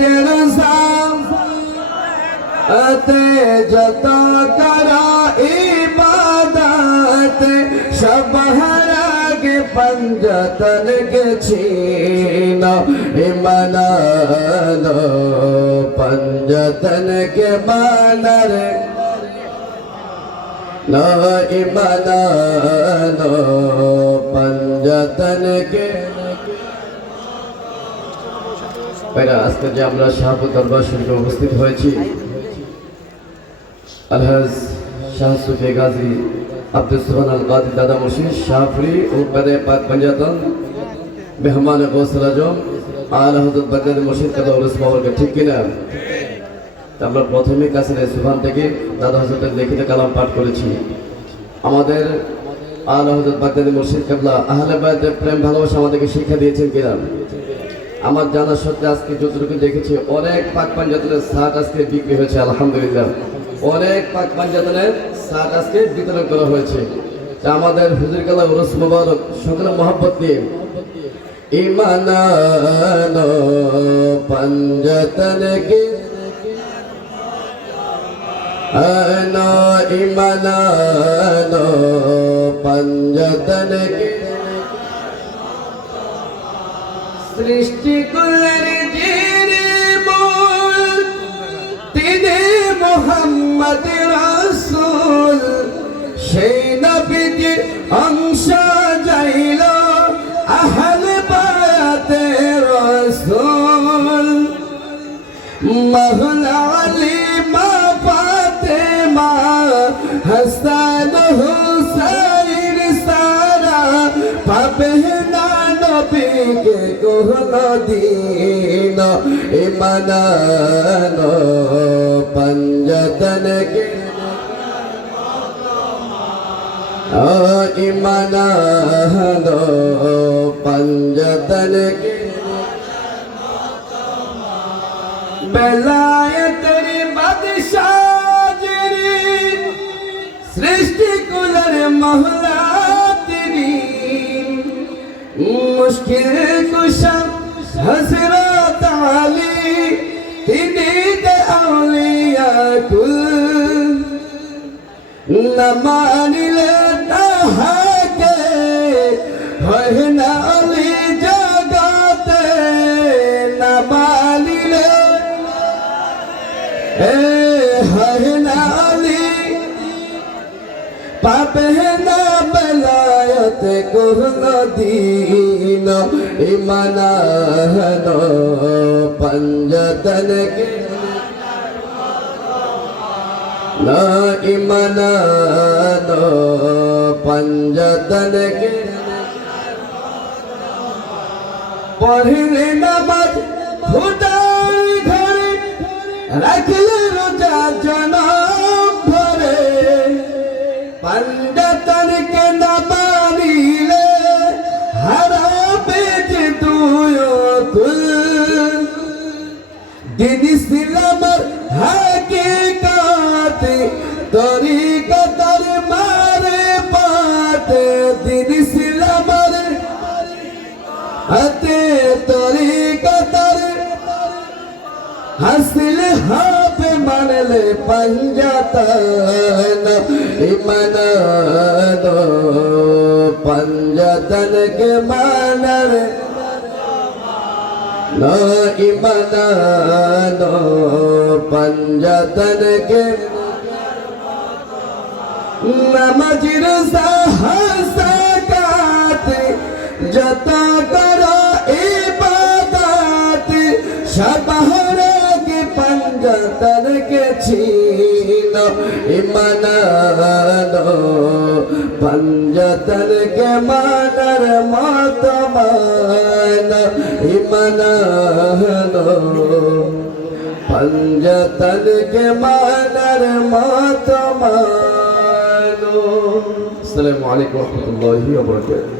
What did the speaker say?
ਖੇਡਣ ਸਾਹ ਅਤੇ ਜਤਾ ਕਰਾ ਇਬਾਦਤ ਸ਼ਬਹਰਾ ਕੇ ਪੰਜਤਨ ਕੇ ਛੀਨਾ ਇਮਨਾਨ पंजतन के मानर ला इमानो पंजतन के ভাইরা, আজকে যে আমরা শাহপুর দরবার শরীফে উপস্থিত হয়েছি, আলহাজ শাহ গাজী আব্দুল সুবহান আল দাদা মুর্শিদ শাহফরি ও বেদে পাক পঞ্জাতন মেহমান আজম, আল হজরত মুর্শিদ কাদা ঠিক কিনা? আমরা প্রথমে কাছে থেকে দাদা হজরতের লিখিত কালাম পাঠ করেছি। আমাদের আল হজরত মুর্শিদ কাবলা আহলে প্রেম ভালোবাসা আমাদেরকে শিক্ষা দিয়েছেন কিনা? আমার জানা সত্ত্বে আজকে যতটুকু দেখেছি, অনেক পাক পাঞ্জাতনের শার্ট আজকে বিক্রি হয়েছে, আলহামদুলিল্লাহ। অনেক পাক পাঞ্জাতনের শার্ট আজকে বিতরণ করা হয়েছে। আমাদের হুজুর কালা উরস মুবারক সকলে মহব্বত দিয়ে ইমানানো পাঞ্জাতন কে আনো, ইমানানো পাঞ্জাতন কে সৃষ্টি করলেন তিনি মোহাম্মদ রাসূল। সেই নবীজি অংশ যাইল আহল বায়াতে রাসূল। মহলা আলী মা ফাতেমা, হাসান হুসাইন সারা পাবে নবীকে কোন দিন ইমানানো পঞ্জতন কে। ইমানানো পঞ্জতন কে। বেলায়তের বাদশাহগিরি সৃষ্টি কুলের মহলা মুশকিল কুশা হজরত আলী, তিনি আউলিয়া কুল। না মানিলে তাহাকে, হয় না আলী জগতে। না মানিলে এ হয় না আলী। পাবে না বেলায়ত কোন দিন ইমানানো পঞ্জতন কে না ইমানানো পঞ্জতন কে পড়লে নামাজ খুদাই ঘরে, রাখলে দিন ইসলামর হাকিকাতে, তরিকতর মারে পাতে দিন ইসলামর হাতে, তরিকতর হাসিল হবে মানলে পঞ্জতন ইমানানো পঞ্জতন কে মানলে نائب داد پنجتن کے نمجر سہر سکات جتا کرو عبادات شبہر کی پنجتن کے چھینو ایمانانو پنجتن کے مانر مان পঞ্জতন কে মানার মত মানো। আলাইকুম ওয়া রাহমাতুল্লাহি ওয়া বারাকাতুহু।